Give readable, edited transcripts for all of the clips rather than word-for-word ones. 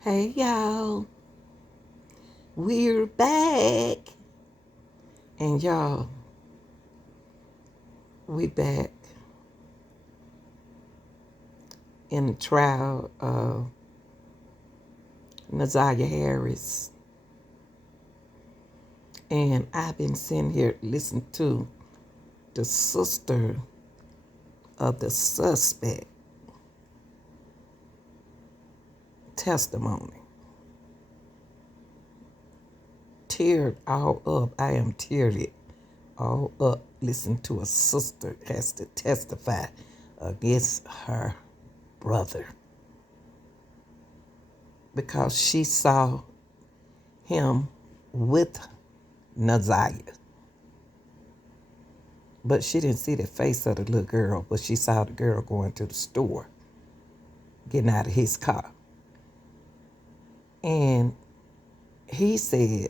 Hey y'all, we're back. And y'all, we back in the trial of Nazaria Harris. And I've been sitting here listening to the sister of the suspect testimony. Teared all up. I am teared all up listening to a sister has to testify against her brother because she saw him with Nazaria. But she didn't see the face of the little girl, but she saw the girl going to the store, getting out of his car. And he said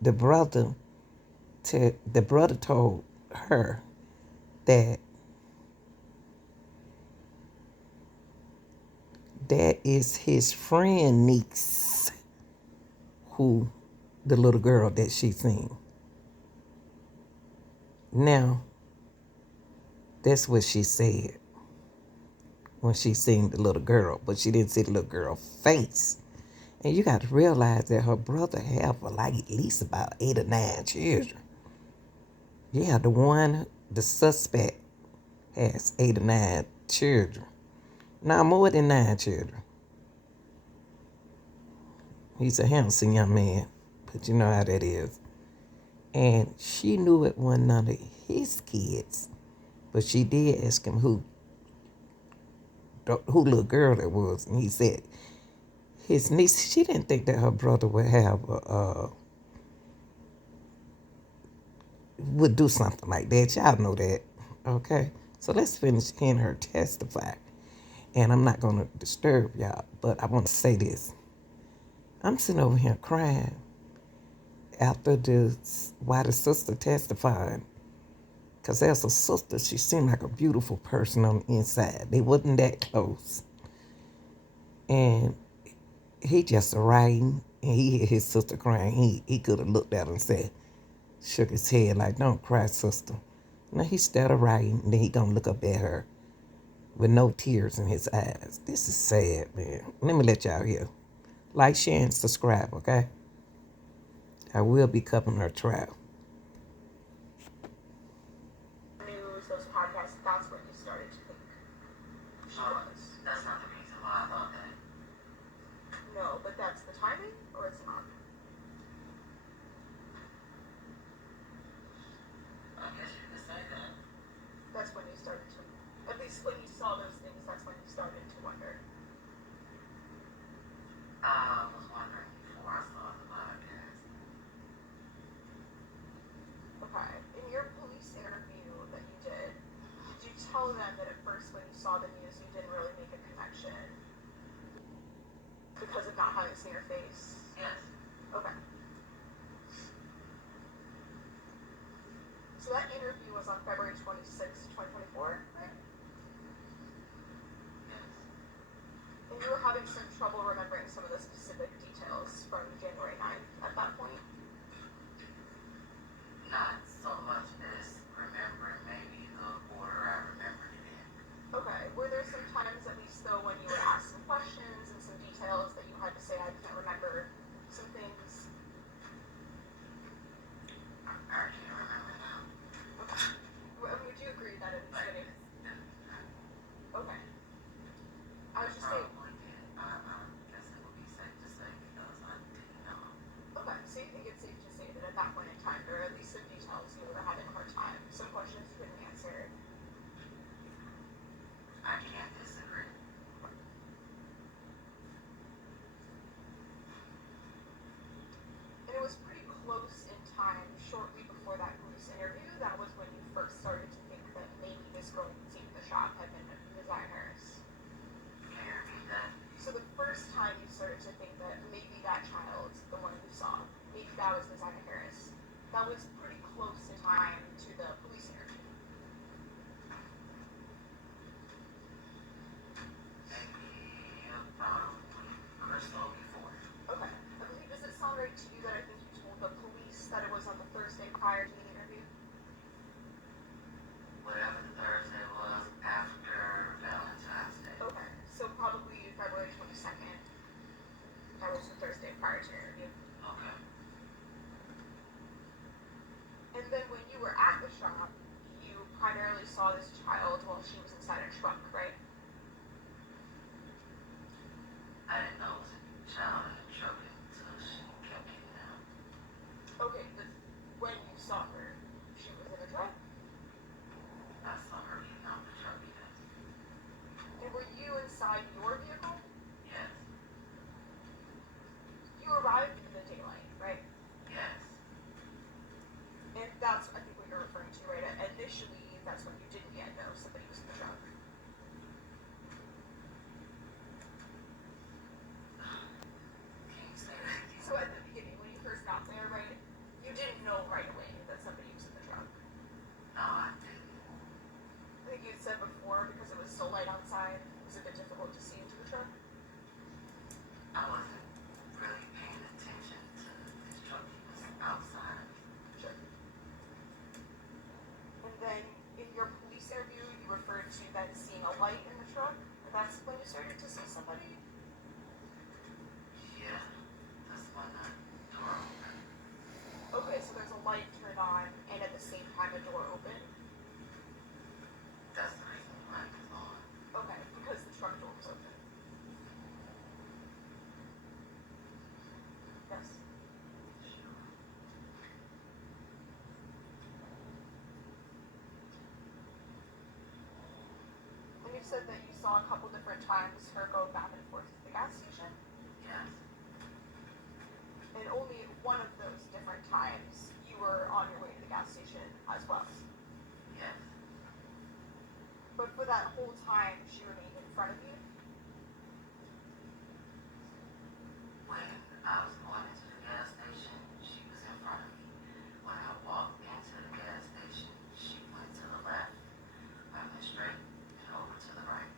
the brother told her that that is his friend niece who the little girl that she seen. Now, that's what she said when she seen the little girl, but she didn't see the little girl's face. And you got to realize that her brother have like at least about 8 or 9 children. Yeah, the suspect has 8 or 9 children. Now more than 9 children. He's a handsome young man, but you know how that is. And she knew it wasn't none of his kids, but she did ask him who little girl it was, and he said his niece. She didn't think that her brother would do something like that. Y'all know that, okay? So let's finish hearing her testify. And I'm not gonna disturb y'all, but I want to say this. I'm sitting over here crying after why the sister testified. Because as a sister, she seemed like a beautiful person on the inside. They wasn't that close. And he just writing, and he heard his sister crying. He could have looked at her and said, shook his head like, don't cry, sister. Now he started writing, and then he gonna look up at her with no tears in his eyes. This is sad, man. Let me let y'all hear. Like, share, and subscribe, okay? I will be covering her trial. News, those podcasts, that's when you started to think she was. That's not the reason why I thought that. No, but that's the timing, or it's not? I guess you could say that. That's when you started to, at least when you saw those things, that's when you started to wonder. I was wondering before I saw the podcast. Okay. In your police interview that you did you tell them that at first when you saw the news you didn't really make a connection because of not having seen her face? Yes. Okay. So that interview was on February 26th, 2024, right? Yes. And you were having some trouble remembering some of the specific details from January 9th at that point? Not so much as remembering maybe the order I remembered it in. Okay. Were there some times, at least though, when you were asked some questions and some details that you had to say, I can't remember some things? I can't remember now. Okay. Would you agree that it's getting... Okay. I was just saying... I guess it would be safe to say because I didn't know. Okay, so you think it's safe to say that at that point in time there are at least some details you were having a hard time, some questions you couldn't answer? I can't disagree. And it was pretty close in time, shortly before that police interview, that was when you first started to think that maybe this girl who'd seen the shot had been Nazaria Harris. Can you repeat that? So the first time you started to think that maybe that child's the one you saw, maybe that was Nazaria Harris, that was pretty close in time to the police interview. Maybe about a week or so saw this child while she was inside a truck, right? I didn't know it was a child in the truck until she kept getting out. Okay, but when you saw her, she was in a truck? I saw her getting out the truck, yes. And were you inside your vehicle? Yes. You arrived in the daylight, right? Yes. And that's, I think, what you're referring to, right? Initially, that's when you didn't yet know somebody was in the truck. Can you say that again? So at the beginning, when you first got there, right, you didn't know right away that somebody was in the truck. No, I didn't. I think you had said before, because it was so light outside, it was a bit difficult to see into the truck. I wasn't really paying attention to this truck. It was outside. Sure. And then in your police interview, you referred to then seeing a light in the truck. That's when you started to see somebody? Yeah. That's when the door opened. Okay, so there's a light turned on, and at the same time a door opened? That's the reason the light was on. Okay, because the truck door was open. Yes. Sure. And you said that you saw a couple different times her go back and forth to the gas station, Yes. and only one of those different times you were on your way to the gas station as well. Yes. But for that whole time, she remained in front of you? When I was going into the gas station, she was in front of me. When I walked into the gas station, she went to the left. I went straight and over to the right.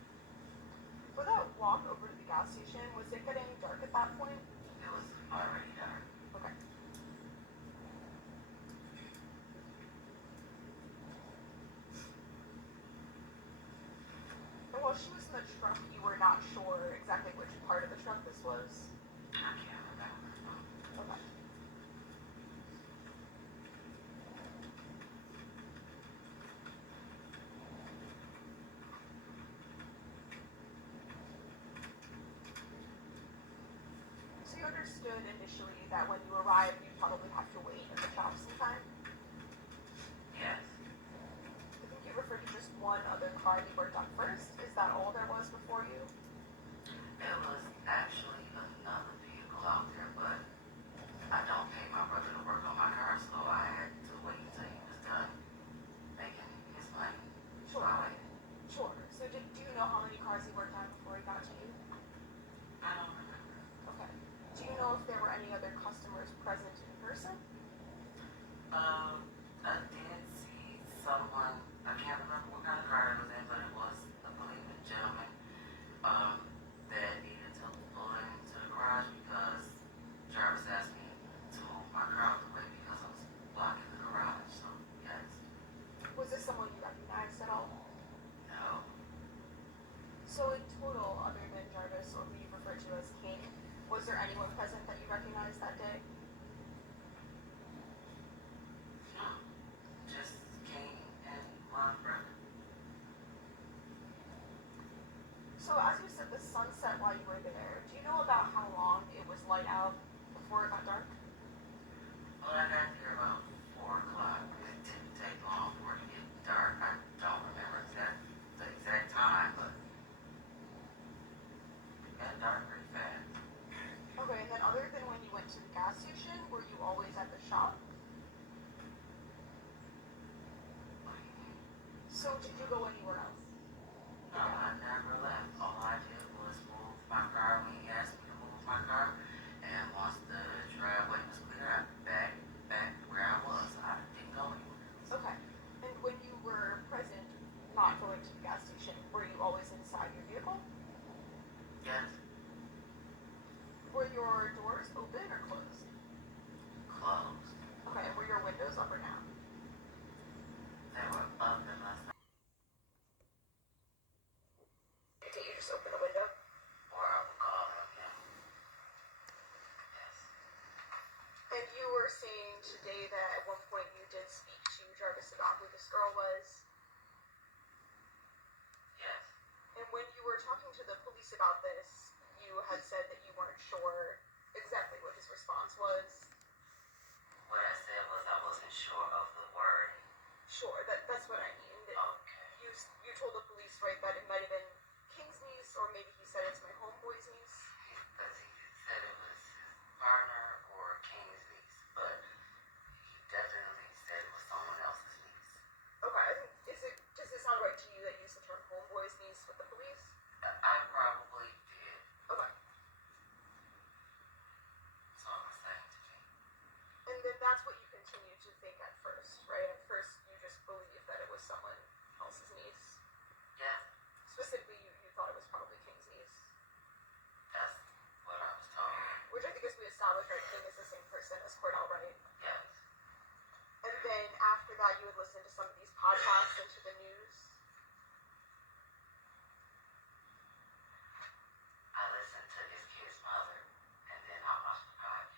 For that walk over to the gas station, was it getting dark at that point? It was already dark. Okay. And while she was in the truck, you were not sure exactly which part of the truck this was? I can't remember. Okay. So you understood initially that when you arrived, you'd probably have to wait in the shop sometime? Yes. I think you referred to just one other car you worked on first. Is that all there was before you? It was actually another vehicle out there, but I don't pay my brother to work on my car, so I had to wait until he was done making his money. So I waited. Sure. So do you know how many cars he worked on before he got to you? I don't remember. Okay. Do you know if there were any other customers present in person? I did see someone, I can't remember what kind of car it was in, but it was, I believe, a gentleman, that needed to pull into the garage because Jarvis asked me to move my car out the way because I was blocking the garage, so yes. Was this someone you recognized at all? No. So in total, other than Jarvis, or who you refer to as King, was there anyone present that you recognized that day? No. Just King and my brother. So as you said, the sun set while you were there. Do you know about how long it was light out before it got dark? Well, I got there about 4 o'clock. It didn't take long for it to get dark. I don't remember the exact time, but it got dark pretty fast. Okay, and then other than when you went to the gas station, were you always at the shop? What do you mean? So did you go anywhere else? No, I never left. All I did was move my car when he asked me to move my car. And once the driveway was clear, I back where I was. I didn't go anywhere. Okay. And when you were present, not going to the gas station, were you always inside your vehicle? Yes, Were your doors open or closed? closed. Okay, and were your windows up or down? They were up unless Did you just open the window? or I would call them, yeah. Yes. And you were saying today that at one point you did speak to Jarvis about who this girl was. police about this, you had said that you weren't sure exactly what his response was. What I said was I wasn't sure of the word. Sure, that's what I mean. Okay. You told the police, right, that it might have been King's niece, or maybe he said it's my homeboy's niece. Because he said it was his partner or King's niece, but he definitely said it was someone else's niece. Okay, does it sound right to you that you used the term homeboy's niece with the police? I probably did. Okay. That's all I'm saying to me. And then that's what you continue to think at first, right? At first, you just believed that it was someone else's niece. Yeah, Specifically, you thought it was probably King's niece. that's what I was told. Which I think, as we established, right, King is the same person as Cordell, right? Yes. And then after that, you would listen to some of these podcasts and to the news. I listened to his kid's mother, and then I watched the podcast.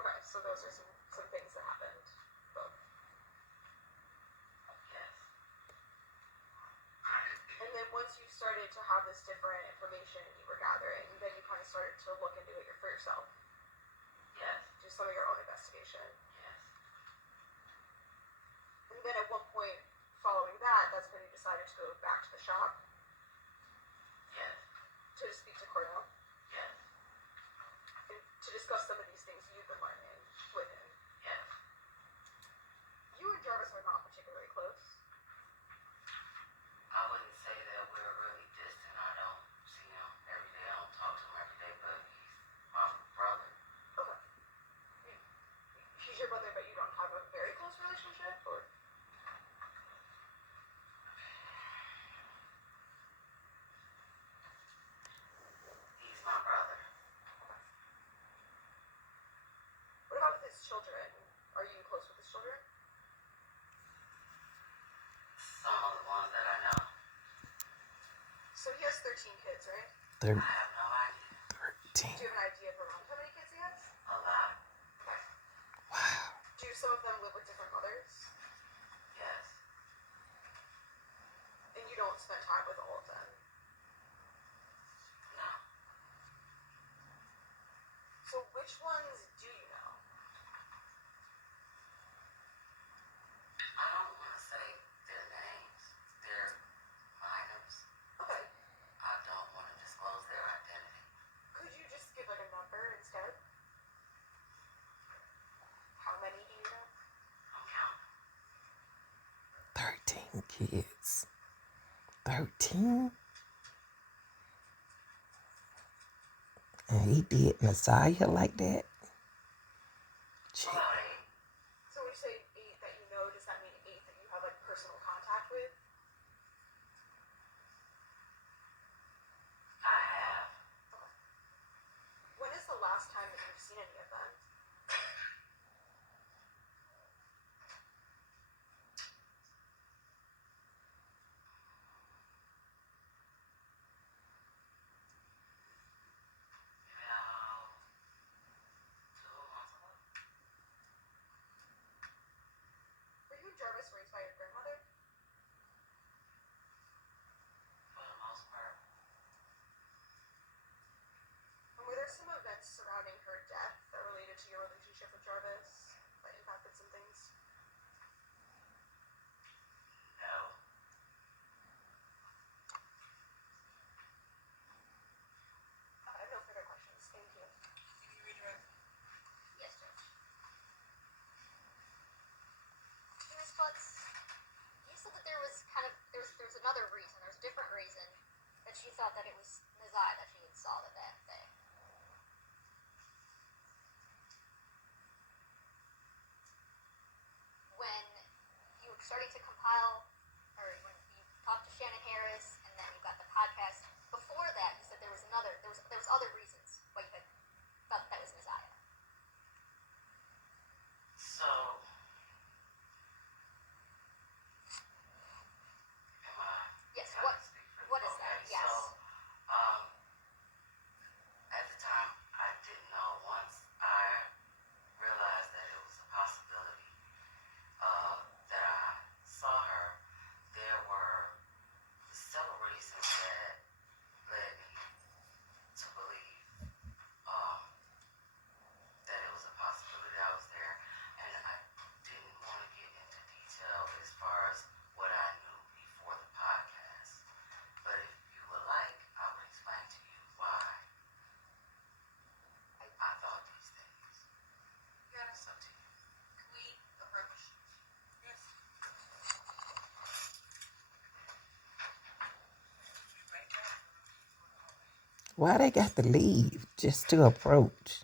Okay, so those are some things that happened. Both. Yes. And then once you started to have this different information you were gathering, then you kind of started to look into it for yourself. Yes. Do some of your own investigation. Yes. And then at one point following that, that's when you decided to go back to the shop Yes. to speak to Cordell Yes. and to discuss some of these things you've been learning with him. Yes. You and Jarvis are not particularly close. I wouldn't say that we're really distant. I don't see him every day. I don't talk to him every day, but he's my brother. Okay. He's your brother, but you don't have a very close relationship, or? He's my brother. What about with his children? Are you close with his children? Some of the ones that I know. So he has 13 kids, right? They're I have no idea. 13. Do you have an idea of around how many kids he has? A lot. Okay. Wow. Do some of them live with different mothers? Yes. And you don't spend time with all of them? No. So which ones do you know? I don't want to say their names. They're minors. Okay. I don't want to disclose their identity. Could you just give like a number instead? How many do you know? I'm counting. 13 kids. 13? And he did Messiah like that? Gee. About 8. So when you say 8 that you know, does that mean 8 that you have like personal contact with? I have. When is the last time that you've seen any of them? About 2 months ago. Were you and Jarvis raised by your grandmother? For the most part. And were there some events surrounding her death that related to your relationship with Jarvis that impacted some things? No. I have no further questions. Thank you. Can you redirect? Yes, Judge. Miss Butts, you said that there was another reason, there was a different reason that she thought that it was Nazai that she had saw that day. When you were starting to compile, or when you talked to Shannon Harris, and then you got the podcast, before that you said there was other reasons why you had thought that was Nazai. So, am I? Yes, can I what speak for- what is that? Okay, Yes. So, at the time, I didn't know. Once I realized that it was a possibility that I saw her, Why they got to leave just to approach?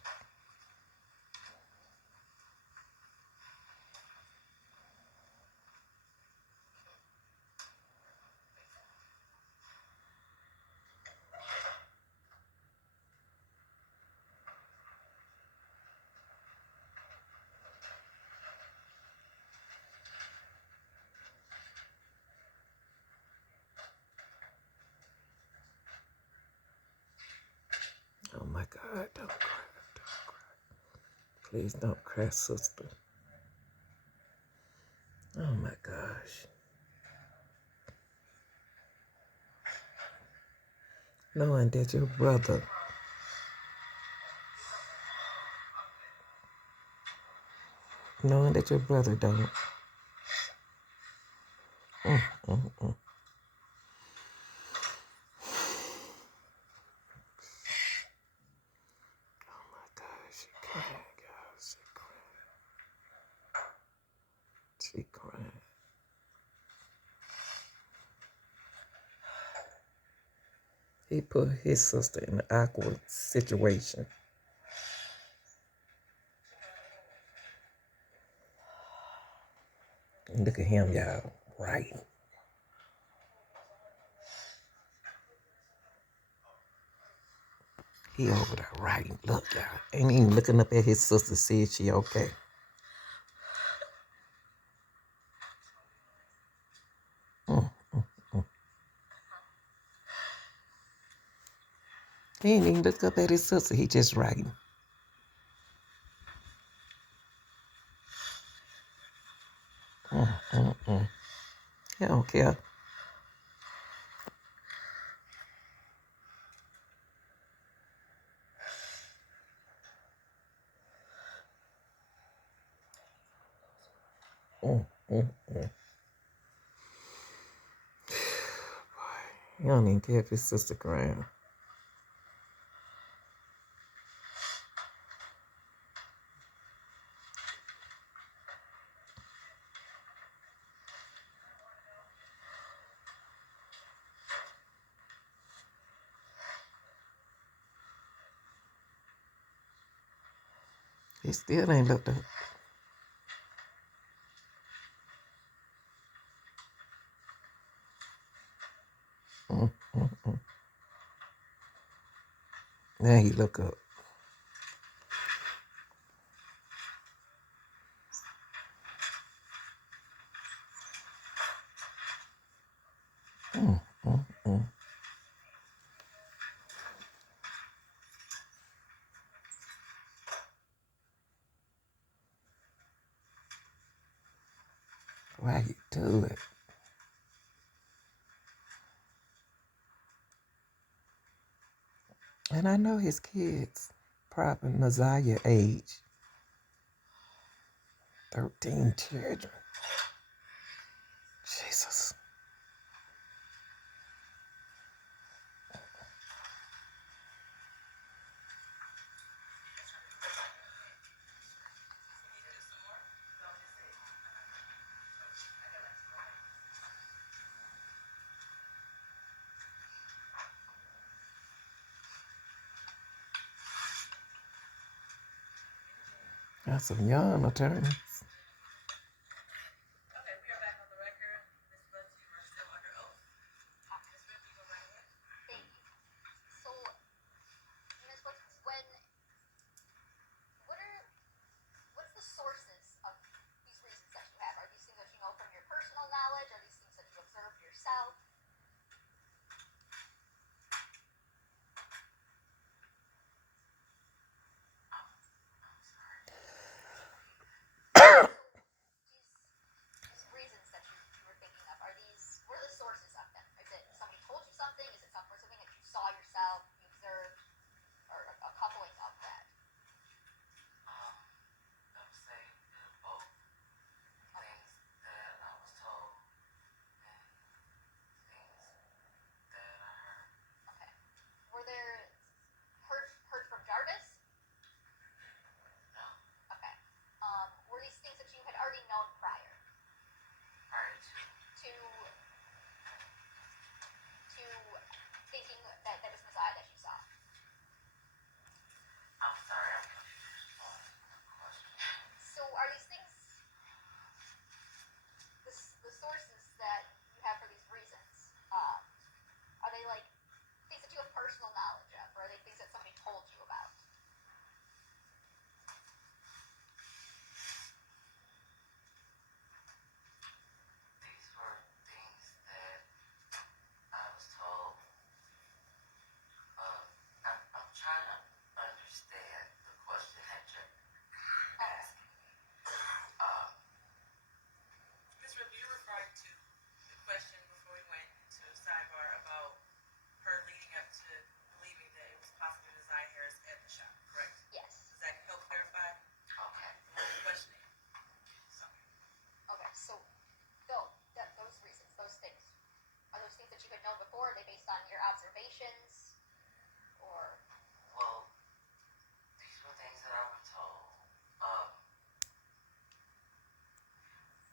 Oh my God, don't cry, don't cry. Please don't cry, sister. Oh my gosh. Knowing that your brother, don't. Mm, mm, mm. Oh my gosh, she crying, guys. She crying. He put his sister in an awkward situation. And look at him, y'all, writing. He over there writing. Look, y'all. Ain't even looking up at his sister, see if she okay. Mm, mm, mm. He ain't even look up at his sister. He just writing. Mm, mm, mm. He don't care. Mm, mm, mm. He don't even care if his sister crying. He still ain't looked up. Mm, mm, mm. Now he look up. Mm, mm, mm. Why you do it? And I know his kids, probably Messiah age. 13 children. Jesus. Got some young attorneys. Thank you. So, Ms. Woods, what's the sources of these reasons that you have? Are these things that you know from your personal knowledge? Are these things that you observed yourself?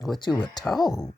What you were told.